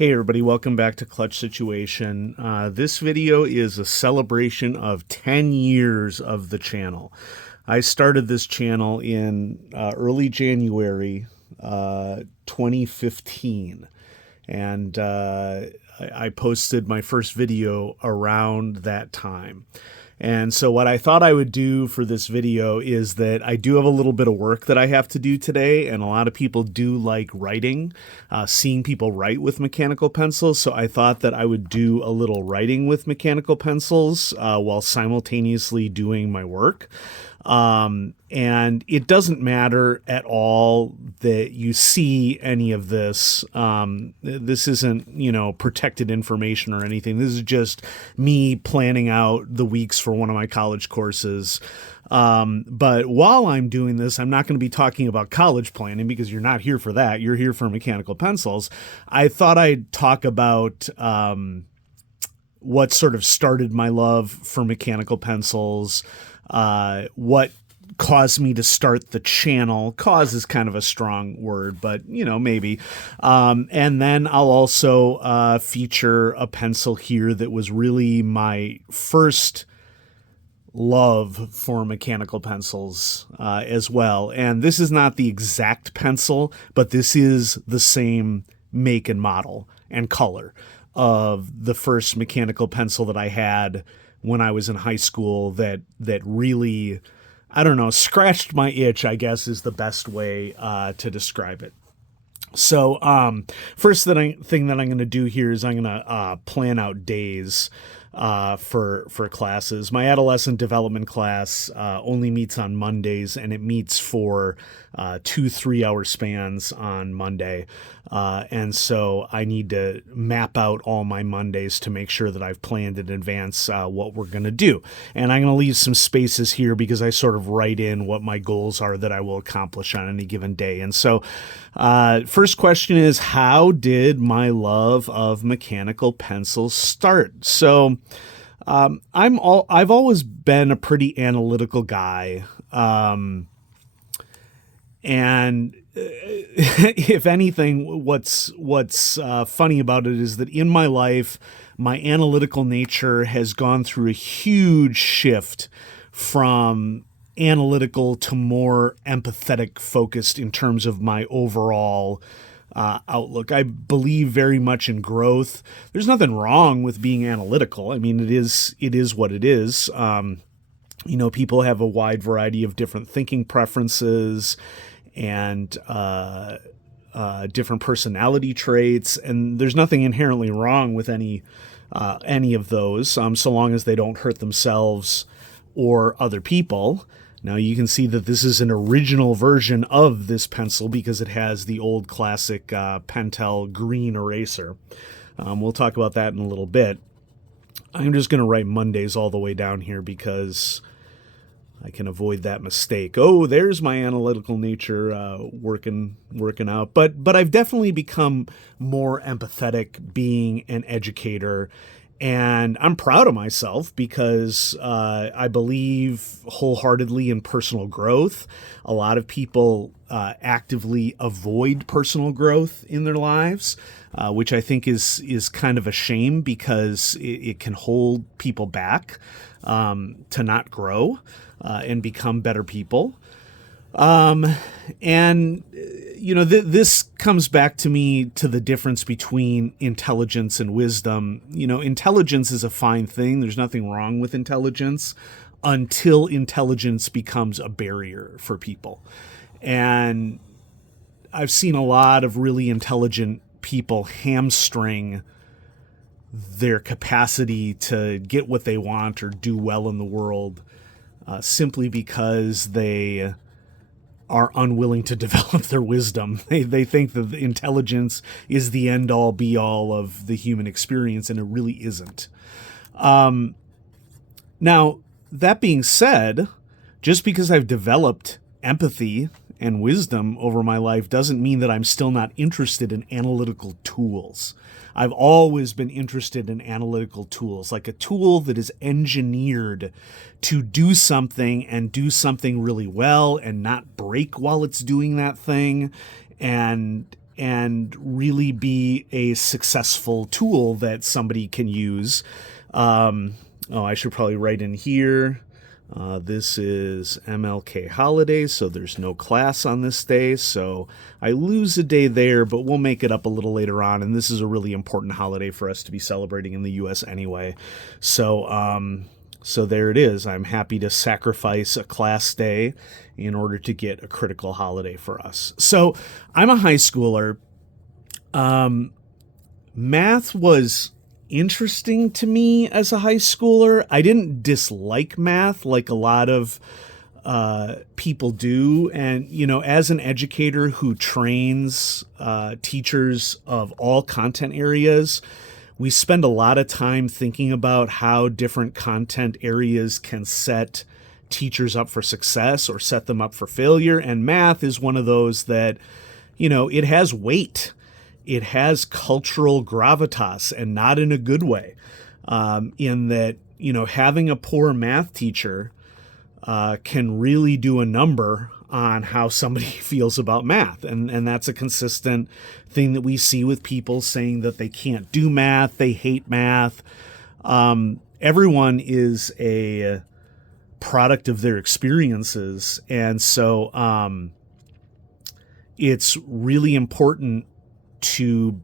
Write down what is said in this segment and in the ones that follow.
Hey everybody, welcome back to Clutch Situation. This video is a celebration of 10 years of the channel. I started this channel in early January 2015, and I posted my first video around that time. And so what I thought I would do for this video is that I do have a little bit of work that I have to do today, and a lot of people do like writing, seeing people write with mechanical pencils. So I thought that I would do a little writing with mechanical pencils while simultaneously doing my work. And it doesn't matter at all that you see any of this. This isn't, protected information or anything. This is just me planning out the weeks for one of my college courses. But while I'm doing this, I'm not going to be talking about college planning because you're not here for that. You're here for mechanical pencils. I thought I'd talk about, what sort of started my love for mechanical pencils, what caused me to start the channel. Cause is kind of a strong word, but maybe. And then I'll also feature a pencil here that was really my first love for mechanical pencils as well. And this is not the exact pencil, but this is the same make and model and color of the first mechanical pencil that I had when I was in high school that really, I don't know, scratched my itch, I guess is the best way to describe it. So first thing that I'm going to do here is I'm going to plan out days for classes. My adolescent development class only meets on Mondays, and it meets for 2 3-hour spans on Monday. And so I need to map out all my Mondays to make sure that I've planned in advance what we're going to do. And I'm going to leave some spaces here because I sort of write in what my goals are that I will accomplish on any given day. And so first question is, how did my love of mechanical pencils start? So I've always been a pretty analytical guy. And if anything, what's funny about it is that in my life, my analytical nature has gone through a huge shift from analytical to more empathetic focused in terms of my overall outlook. I believe very much in growth. There's nothing wrong with being analytical. I mean, it is what it is. People have a wide variety of different thinking preferences and different personality traits, and there's nothing inherently wrong with any of those, so long as they don't hurt themselves or other people. Now you can see that this is an original version of this pencil because it has the old classic Pentel green eraser. We'll talk about that in a little bit. I'm just going to write Mondays all the way down here because I can avoid that mistake. Oh, there's my analytical nature working out. But I've definitely become more empathetic being an educator, and I'm proud of myself because I believe wholeheartedly in personal growth. A lot of people actively avoid personal growth in their lives, which I think is kind of a shame because it can hold people back to not grow and become better people. This comes back to me to the difference between intelligence and wisdom. Intelligence is a fine thing. There's nothing wrong with intelligence until intelligence becomes a barrier for people. And I've seen a lot of really intelligent people hamstring their capacity to get what they want or do well in the world simply because they are unwilling to develop their wisdom. They think that intelligence is the end-all, be-all of the human experience, and it really isn't. Now, that being said, just because I've developed empathy and wisdom over my life doesn't mean that I'm still not interested in analytical tools. I've always been interested in analytical tools, like a tool that is engineered to do something and do something really well and not break while it's doing that thing, and and really be a successful tool that somebody can use. I should probably write in here. This is MLK holiday, so there's no class on this day, so I lose a day there, but we'll make it up a little later on, and this is a really important holiday for us to be celebrating in the U.S. anyway. So there it is. I'm happy to sacrifice a class day in order to get a critical holiday for us. So I'm a high schooler. Math was interesting to me as a high schooler. I didn't dislike math like a lot of people do. And, as an educator who trains teachers of all content areas, we spend a lot of time thinking about how different content areas can set teachers up for success or set them up for failure. And math is one of those that, it has weight. It has cultural gravitas, and not in a good way, in that, having a poor math teacher can really do a number on how somebody feels about math. And that's a consistent thing that we see with people saying that they can't do math, they hate math. Everyone is a product of their experiences. And so it's really important to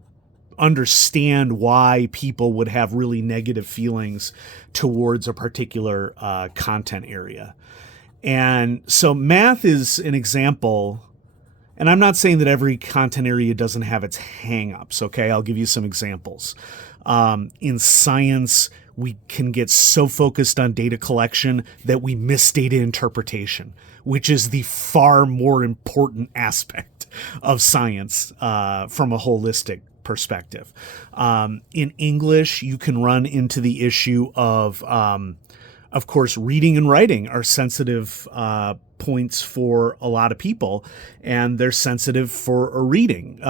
understand why people would have really negative feelings towards a particular content area. And so math is an example, and I'm not saying that every content area doesn't have its hang-ups, okay? I'll give you some examples. In science, we can get so focused on data collection that we miss data interpretation, which is the far more important aspect of science from a holistic perspective. In English, you can run into the issue of course, reading and writing are sensitive points for a lot of people, and they're sensitive for a reason.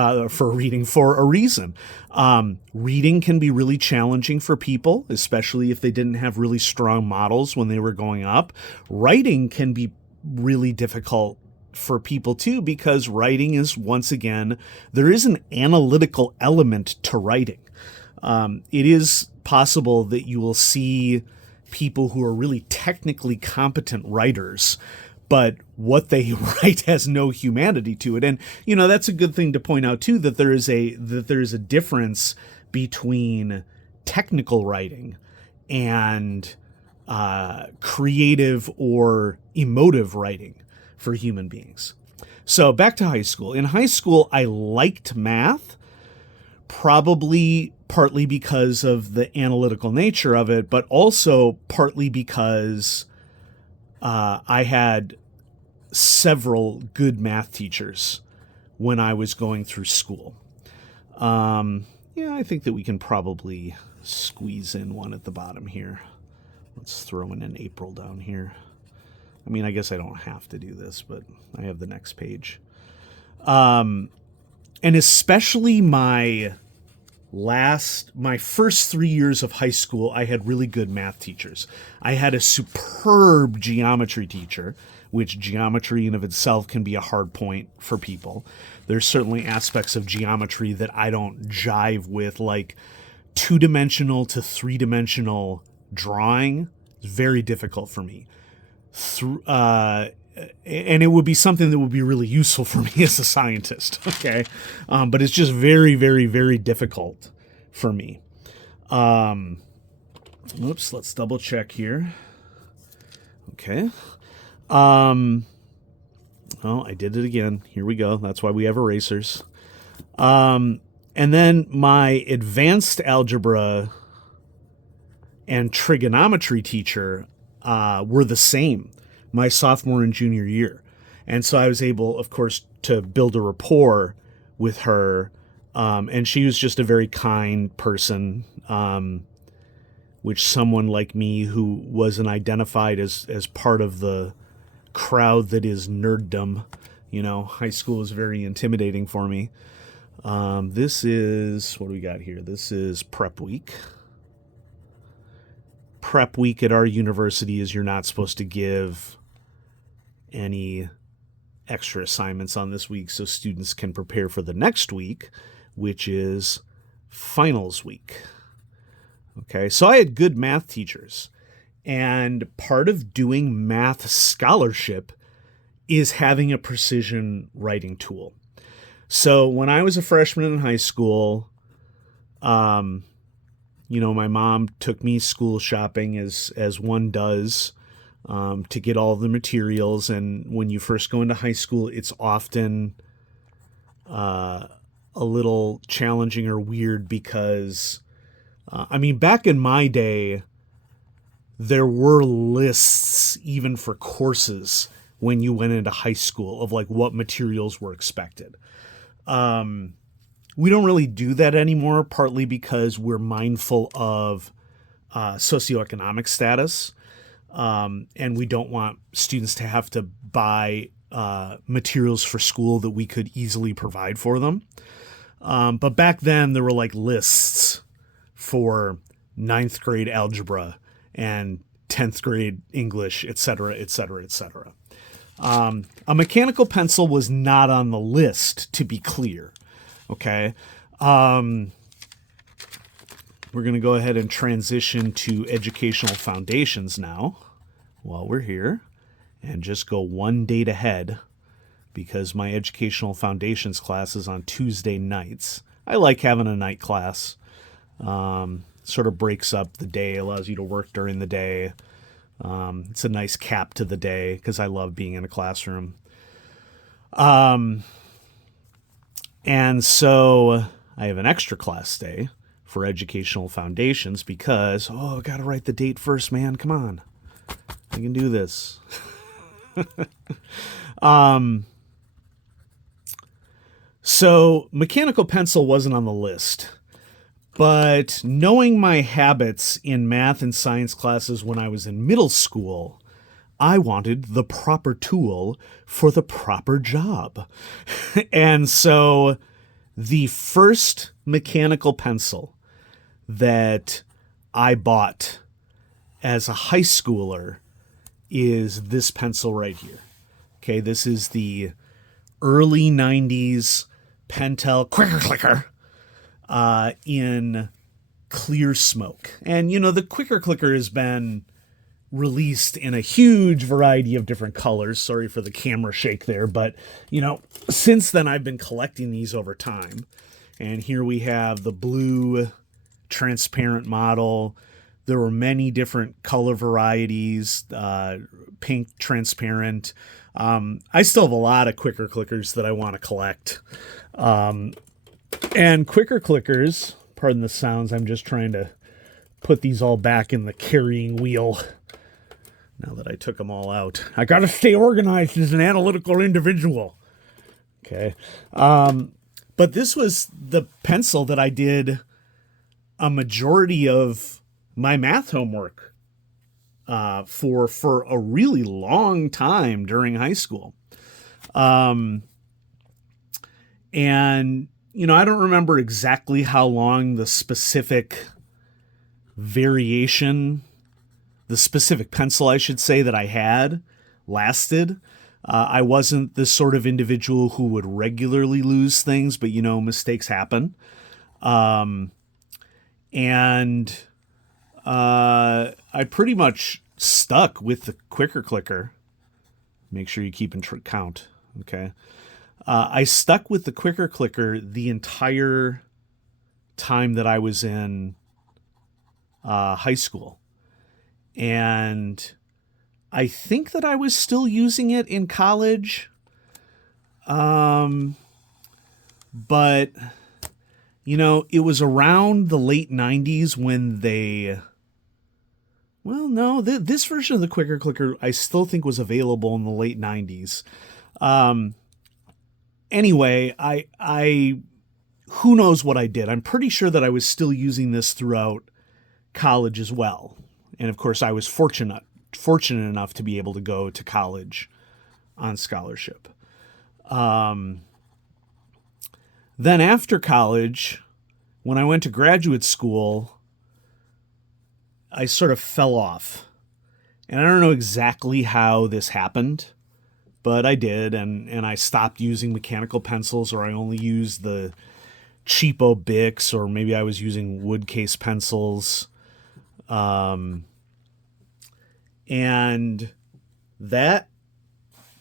Reading can be really challenging for people, especially if they didn't have really strong models when they were growing up. Writing can be really difficult for people too, because writing is, once again, there is an analytical element to writing. It is possible that you will see people who are really technically competent writers, but what they write has no humanity to it. And, that's a good thing to point out too, that there is a difference between technical writing and creative or emotive writing for human beings. So back to high school. In high school, I liked math, probably partly because of the analytical nature of it, but also partly because I had several good math teachers when I was going through school. I think that we can probably squeeze in one at the bottom here. Let's throw in an April down here. I mean, I guess I don't have to do this, but I have the next page. And especially my first 3 years of high school, I had really good math teachers. I had a superb geometry teacher, which geometry in of itself can be a hard point for people. There's certainly aspects of geometry that I don't jive with, like 2-dimensional to 3-dimensional drawing is very difficult for me. And it would be something that would be really useful for me as a scientist, okay? But it's just very, very, very difficult for me. Oops, let's double check here. Okay. Oh, I did it again. Here we go. That's why we have erasers. And then my advanced algebra and trigonometry teacher were the same my sophomore and junior year. And so I was able, of course, to build a rapport with her. And she was just a very kind person, which someone like me who wasn't identified as part of the crowd that is nerddom, high school was very intimidating for me. This is, what do we got here? This is prep week. Prep week at our university is you're not supposed to give any extra assignments on this week so students can prepare for the next week, which is finals week. Okay, so I had good math teachers, and part of doing math scholarship is having a precision writing tool. So when I was a freshman in high school, my mom took me school shopping as one does, to get all the materials. And when you first go into high school, it's often a little challenging or weird because, back in my day, there were lists even for courses when you went into high school of like what materials were expected. We don't really do that anymore, partly because we're mindful of socioeconomic status, and we don't want students to have to buy materials for school that we could easily provide for them. But back then, there were like lists for 9th grade algebra and 10th grade English, et cetera, et cetera, et cetera. A mechanical pencil was not on the list, to be clear. Okay. We're going to go ahead and transition to educational foundations now while we're here, and just go one date ahead because my educational foundations class is on Tuesday nights. I like having a night class. Sort of breaks up the day, allows you to work during the day. It's a nice cap to the day because I love being in a classroom. And so I have an extra class day for educational foundations because, I got to write the date first, man. Come on. I can do this. So mechanical pencil wasn't on the list. But knowing my habits in math and science classes when I was in middle school, I wanted the proper tool for the proper job. And so the first mechanical pencil that I bought as a high schooler is this pencil right here. Okay, this is the early 90s Pentel Quicker Clicker. In clear smoke. And, the Quicker Clicker has been released in a huge variety of different colors. Sorry for the camera shake there. But, since then I've been collecting these over time. And here we have the blue transparent model. There were many different color varieties, pink transparent. I still have a lot of Quicker Clickers that I want to collect. And Quicker Clickers, pardon the sounds, I'm just trying to put these all back in the carrying wheel now that I took them all out. I got to stay organized as an analytical individual. Okay. But this was the pencil that I did a majority of my math homework for a really long time during high school. And I don't remember exactly how long the specific variation, the specific pencil, I should say, that I had lasted. I wasn't the sort of individual who would regularly lose things, but, mistakes happen. I pretty much stuck with the Quicker Clicker. Make sure you keep in count, okay? I stuck with the Quicker Clicker the entire time that I was in high school. And I think that I was still using it in college. But, it was around the late 90s when they... Well, no, this version of the Quicker Clicker I still think was available in the late 90s. Anyway, I who knows what I did. I'm pretty sure that I was still using this throughout college as well. And of course, I was fortunate enough to be able to go to college on scholarship. Then after college, when I went to graduate school, I sort of fell off. And I don't know exactly how this happened, but I did, and I stopped using mechanical pencils, or I only used the cheapo Bics, or maybe I was using wood case pencils. And that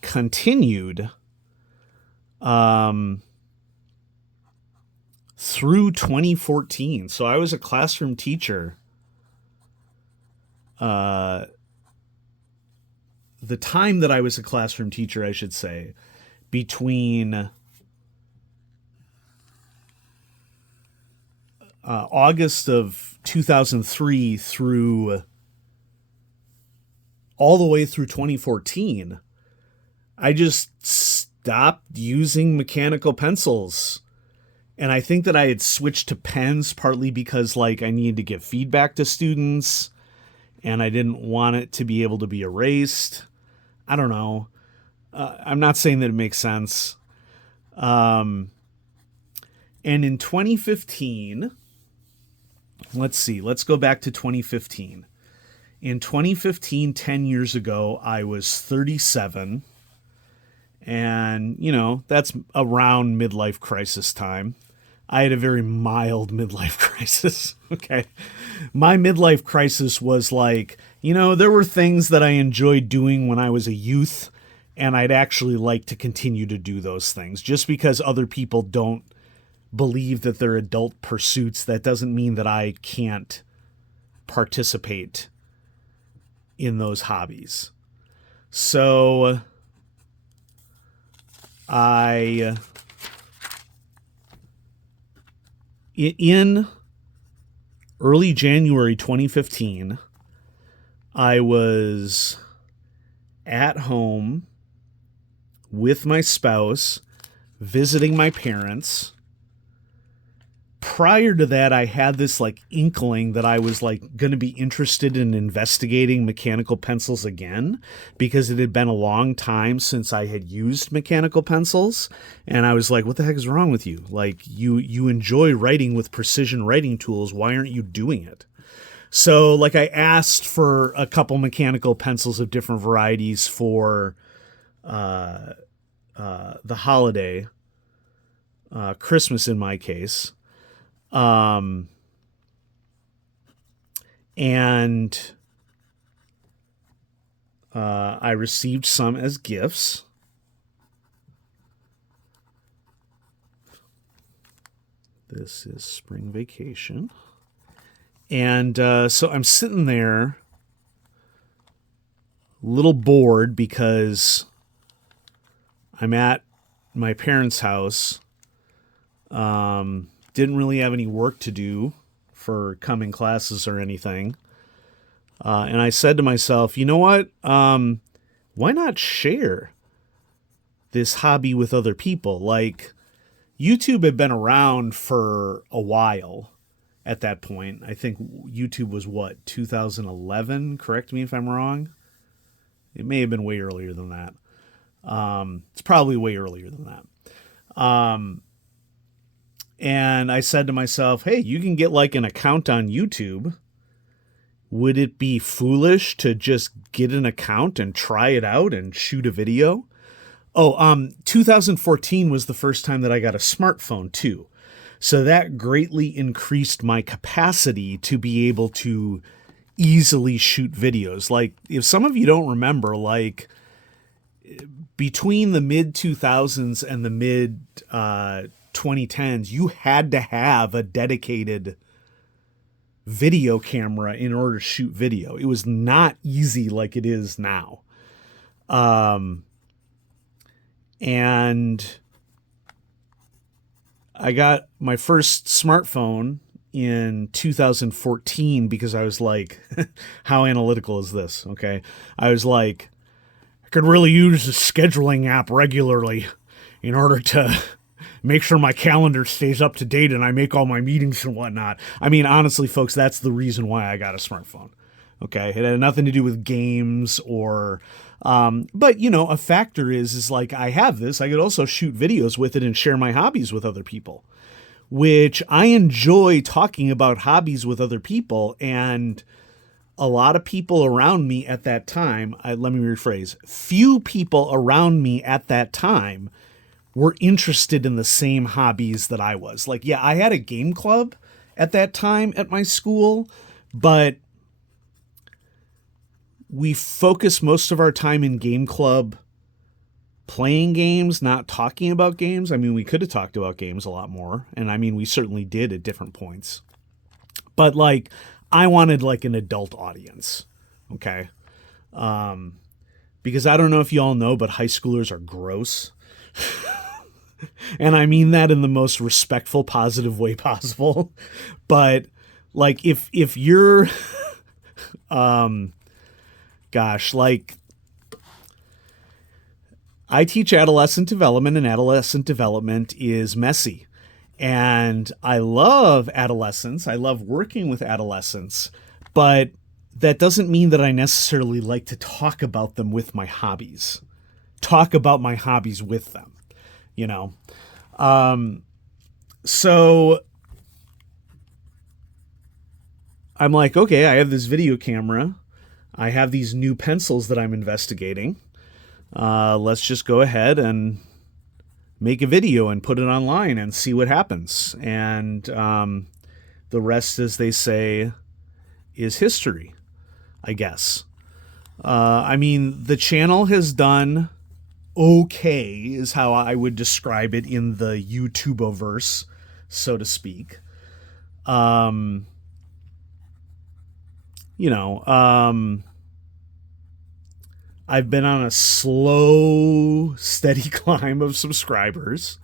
continued through 2014. So I was a classroom teacher. The time that I was a classroom teacher, I should say, between August of 2003 through all the way through 2014, I just stopped using mechanical pencils. And I think that I had switched to pens partly because I needed to give feedback to students and I didn't want it to be able to be erased. I don't know. I'm not saying that it makes sense. And in 2015, let's go back to 2015. In 2015, 10 years ago, I was 37. And, that's around midlife crisis time. I had a very mild midlife crisis. Okay. My midlife crisis was there were things that I enjoyed doing when I was a youth, and I'd actually like to continue to do those things. Just because other people don't believe that they're adult pursuits, that doesn't mean that I can't participate in those hobbies. So in early January 2015, I was at home with my spouse, visiting my parents. Prior to that, I had this inkling that I was going to be interested in investigating mechanical pencils again, because it had been a long time since I had used mechanical pencils. And I was like, what the heck is wrong with you? You enjoy writing with precision writing tools. Why aren't you doing it? So I asked for a couple mechanical pencils of different varieties for the holiday, Christmas in my case. And I received some as gifts. This is spring vacation. And so I'm sitting there a little bored because I'm at my parents' house. Didn't really have any work to do for coming classes or anything. And I said to myself, you know what? Why not share this hobby with other people? YouTube had been around for a while at that point. I think YouTube was 2011? Correct me if I'm wrong. It may have been way earlier than that. It's probably way earlier than that. And I said to myself, hey, you can get an account on YouTube. Would it be foolish to just get an account and try it out and shoot a video? 2014 was the first time that I got a smartphone too. So that greatly increased my capacity to be able to easily shoot videos. If some of you don't remember, between the mid 2000s and the mid 2010s, you had to have a dedicated video camera in order to shoot video. It was not easy like it is now. And I got my first smartphone in 2014 because I was like, how analytical is this? Okay. I was like, I could really use a scheduling app regularly in order to make sure my calendar stays up to date and I make all my meetings and whatnot. I mean, honestly, folks, that's the reason why I got a smartphone. Okay. It had nothing to do with games or, but a factor is I have this, I could also shoot videos with it and share my hobbies with other people, which I enjoy talking about hobbies with other people. And, a lot of people around me at that time, let me rephrase, few people around me at that time were interested in the same hobbies that I was. Like, yeah, I had a game club at that time at my school, but we focused most of our time in game club playing games, not talking about games. I mean, we could have talked about games a lot more, and I mean, we certainly did at different points. But like, I wanted like an adult audience, okay? Because I don't know if you all know, but high schoolers are gross. And I mean that in the most respectful, positive way possible. But like, if you're, like, I teach adolescent development, and adolescent development is messy. And I love adolescents. I love working with adolescents. But that doesn't mean that I necessarily like to talk about them with my hobbies. Talk about my hobbies with them, you know? So I'm like, okay, I have this video camera. I have these new pencils that I'm investigating. Let's just go ahead and make a video and put it online and see what happens. And the rest, as they say, is history, I guess. I mean, the channel has done okay, is how I would describe it in the YouTubeoverse, so to speak. I've been on a slow, steady climb of subscribers.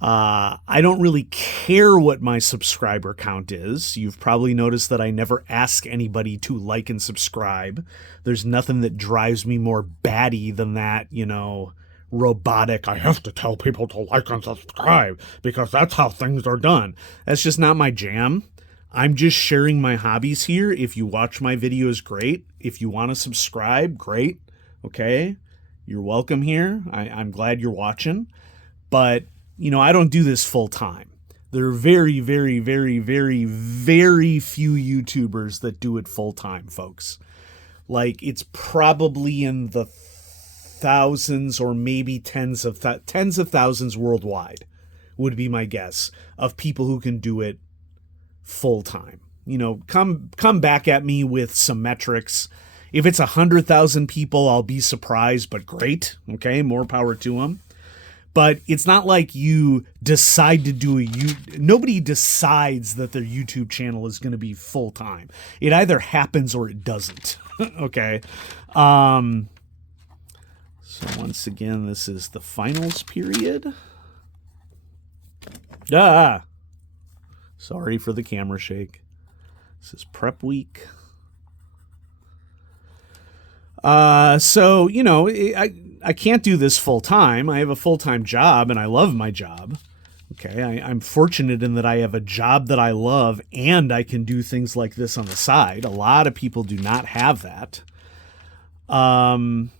I don't really care what my subscriber count is. You've probably noticed that I never ask anybody to like and subscribe. There's nothing that drives me more batty than that, robotic, I have to tell people to like and subscribe because that's how things are done. That's just not my jam. I'm just sharing my hobbies here. If you watch my videos, great. If you want to subscribe, great. Okay, you're welcome here. I'm glad you're watching. But, I don't do this full time. There are very, very, very, very, very few YouTubers that do it full time, folks. Like, it's probably in the thousands or maybe tens of thousands worldwide would be my guess of people who can do it full time. Come back at me with some metrics. If it's 100,000 people, I'll be surprised, but great. Okay, more power to them. But it's not like you decide to do nobody decides that their YouTube channel is going to be full time. It either happens or it doesn't. Okay. So once again, this is the finals period. Sorry for the camera shake. This is prep week. So, I can't do this full time. I have a full-time job and I love my job. Okay. I'm fortunate in that I have a job that I love and I can do things like this on the side. A lot of people do not have that. And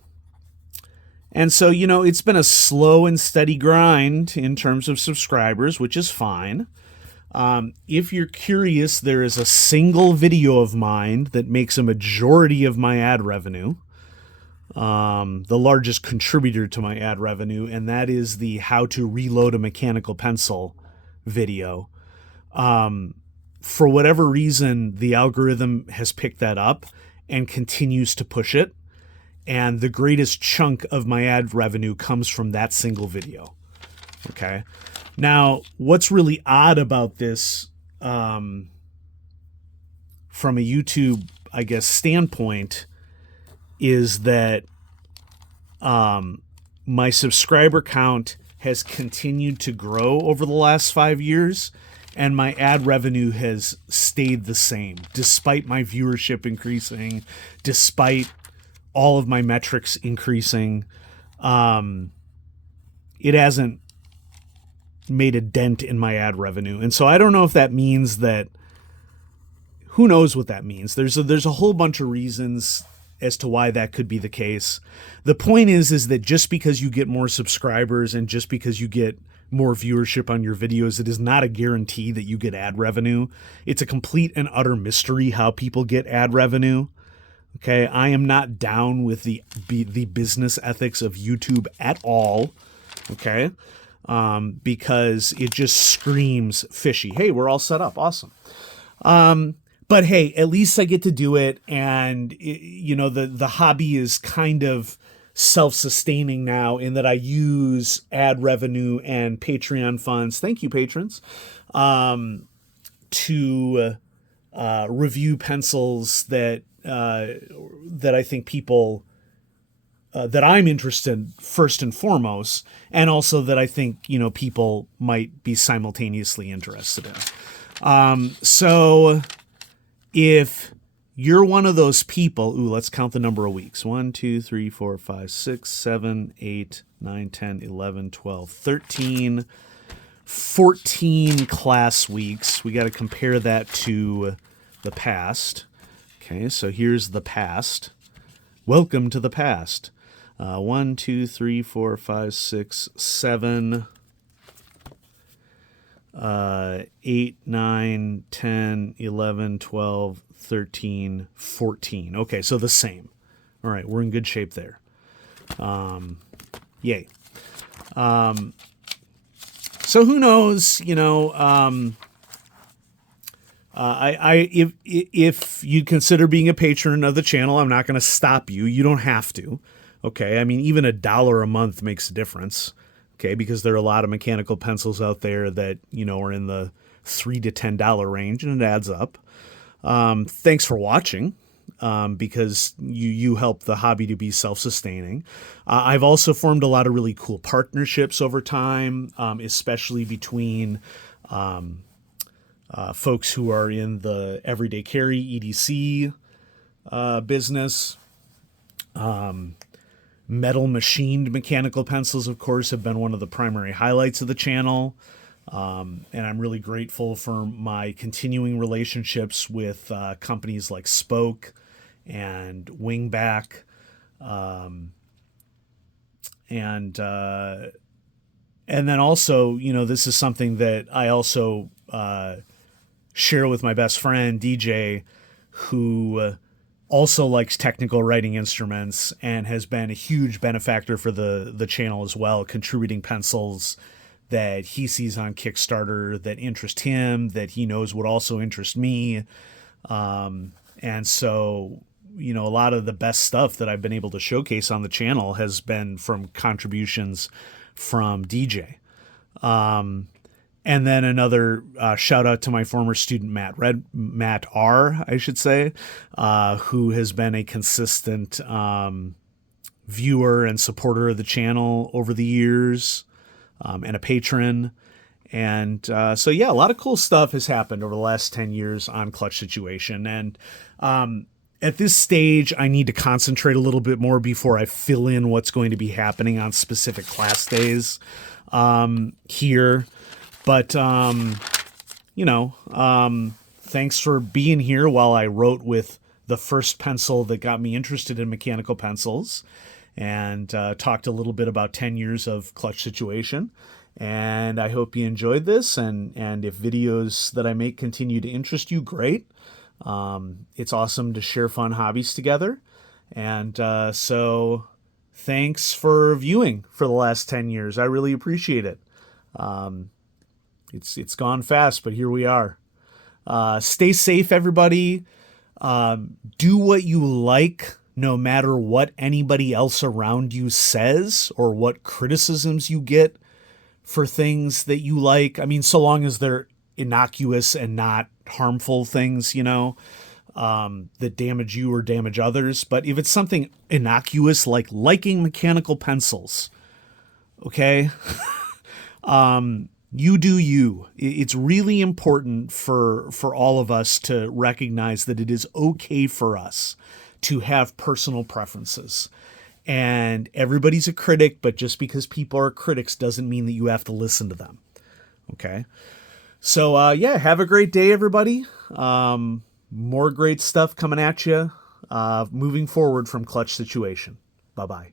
so, it's been a slow and steady grind in terms of subscribers, which is fine. If you're curious, there is a single video of mine that makes a majority of my ad revenue. The largest contributor to my ad revenue, and that is the how to reload a mechanical pencil video. For whatever reason, the algorithm has picked that up and continues to push it. And the greatest chunk of my ad revenue comes from that single video. Okay. Now, what's really odd about this, from a YouTube, I guess, standpoint, is that my subscriber count has continued to grow over the last 5 years, and my ad revenue has stayed the same, despite my viewership increasing, despite all of my metrics increasing. It hasn't made a dent in my ad revenue. And so I don't know if that means that, who knows what that means. There's a whole bunch of reasons as to why that could be the case. The point is that just because you get more subscribers and just because you get more viewership on your videos. It is not a guarantee that you get ad revenue. It's a complete and utter mystery how people get ad revenue. Okay, I am not down with the business ethics of YouTube at all. Okay, because it just screams fishy. Hey, we're all set up. Awesome. But hey, at least I get to do it, and the hobby is kind of self-sustaining now in that I use ad revenue and Patreon funds. Thank you, patrons. To review pencils that I think people that I'm interested in first and foremost, and also that I think people might be simultaneously interested in. So if you're one of those people, let's count the number of weeks. 1, 2, 3, 4, 5, 6, 7, 8, 9, 10, 11, 12, 13, 14 class weeks. We got to compare that to the past. Okay, so here's the past. Welcome to the past. 1, 2, 3, 4, 5, 6, 7, 8, 9, 10, 11, 12, 13, 14. Okay, so the same. All right, we're in good shape there. Yay. So who knows, if you consider being a patron of the channel, I'm not going to stop you. You don't have to. Okay, I mean, even $1 a month makes a difference. Okay, because there are a lot of mechanical pencils out there that, are in the $3 to $10 range, and it adds up. Thanks for watching, because you help the hobby to be self-sustaining. I've also formed a lot of really cool partnerships over time, especially between folks who are in the everyday carry EDC business. Metal machined mechanical pencils, of course, have been one of the primary highlights of the channel. And I'm really grateful for my continuing relationships with companies like Spoke and Wingback. And then also, this is something that I also share with my best friend, DJ, who also likes technical writing instruments and has been a huge benefactor for the channel as well, contributing pencils that he sees on Kickstarter that interest him, that he knows would also interest me. And so, a lot of the best stuff that I've been able to showcase on the channel has been from contributions from DJ. And then another shout out to my former student, Matt R., I should say, who has been a consistent viewer and supporter of the channel over the years, and a patron. And so, yeah, a lot of cool stuff has happened over the last 10 years on Clutch Situation. And at this stage, I need to concentrate a little bit more before I fill in what's going to be happening on specific class days here. But, thanks for being here while I wrote with the first pencil that got me interested in mechanical pencils, and talked a little bit about 10 years of Clutch Situation. And I hope you enjoyed this. And if videos that I make continue to interest you, great. It's awesome to share fun hobbies together. And so thanks for viewing for the last 10 years. I really appreciate it. It's gone fast, but here we are. Stay safe, everybody. Do what you like, no matter what anybody else around you says or what criticisms you get for things that you like. I mean, so long as they're innocuous and not harmful things, that damage you or damage others. But if it's something innocuous like liking mechanical pencils, okay, you do you. It's really important for all of us to recognize that it is okay for us to have personal preferences. And everybody's a critic, but just because people are critics doesn't mean that you have to listen to them. Okay? So, have a great day, everybody. More great stuff coming at you moving forward from Clutch Situation. Bye-bye.